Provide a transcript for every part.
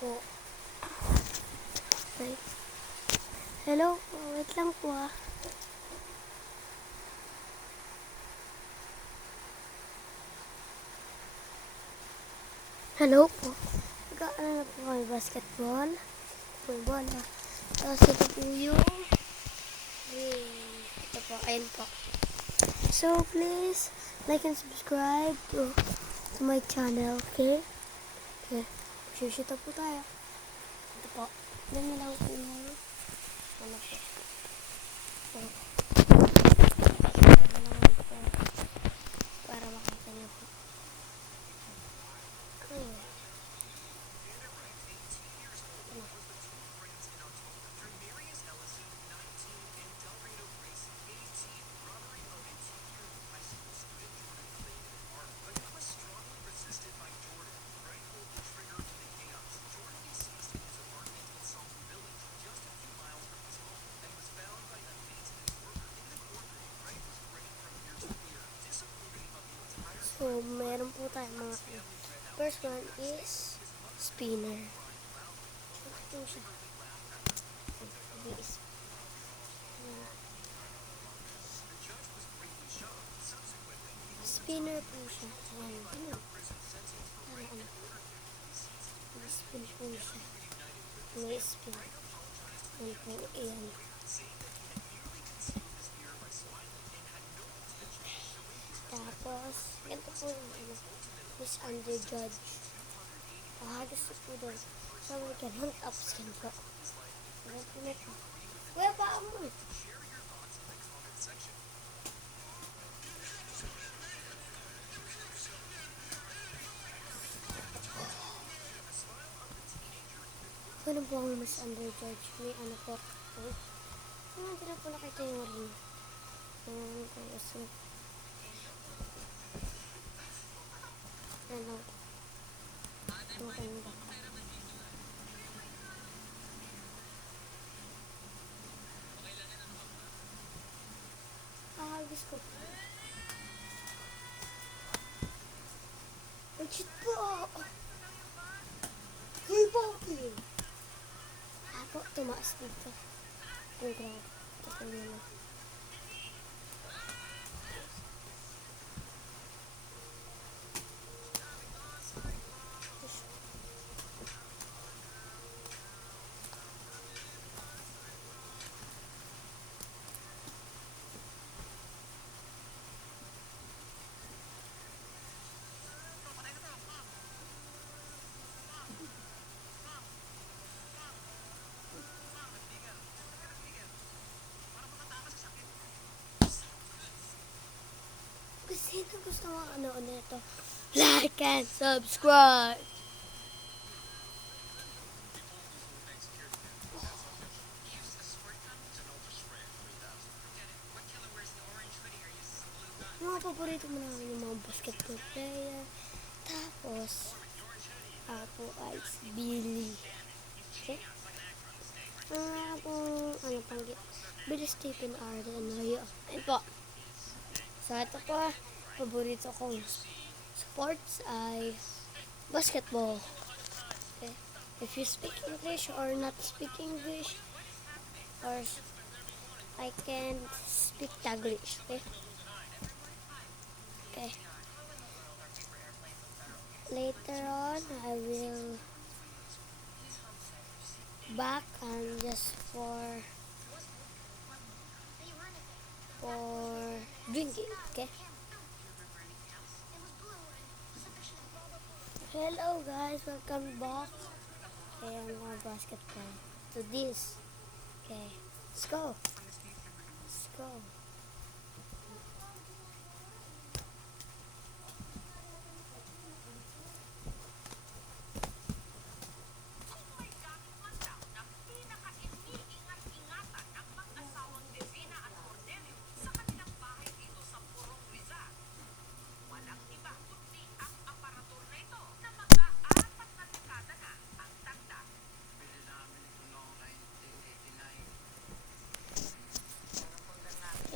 po. Wait. Hello po. Wait lang po ah. Hello po. Nag-aaral na po kami basketball. Po yung bola. Tapos ito po yung ito po. Ayun po. So please like and subscribe to my channel. Okay? Okay. Shoot po tayo. Ito po. Ganyan lang po yung ano po. So, para makita niyo po. Ayun. So, meron po tayong mga first one is spinner. Ito siya. Spinner po siya. Ayan. Spin po siya. May spin. Ayan po. Ayan. Tapos, ganito po yung Miss Underjudge. Halos po doon. So, we can hunt up skin po. Ayan po na po. Kuya, paa mo. Ano po ang Miss Underjudge? May ano po. Hindi na po nakita yung ring. Kasi ano yung kanda. Gusto ko. Ang shit po! Hey, Bobby! Ako, tumaas dito. Ang grabe. Ito naman. Sino gusto mo ano nito? Like and subscribe! Mga paborito mo namin yung mga basketball player. Tapos, ako ay si Billy. Okay? Ano pang Billy Stephen Arden. Ayun po. So, ito po. Paborito kong sports ay basketball. Okay? If you speak English or not speak English, or I can speak Taglish. Okay? Okay. Later on, I will back and just for drinking. Okay. Hello guys, welcome back. Okay, I'm on basketball. To this. Okay, let's go. Let's go.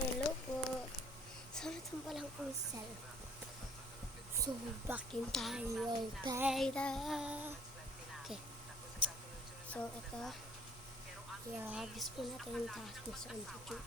Hello po. Sana itong palang kong cell. So, bakin tayo, tayo. Okay. So, ito. Ihagis po natin yung taas mo sa YouTube.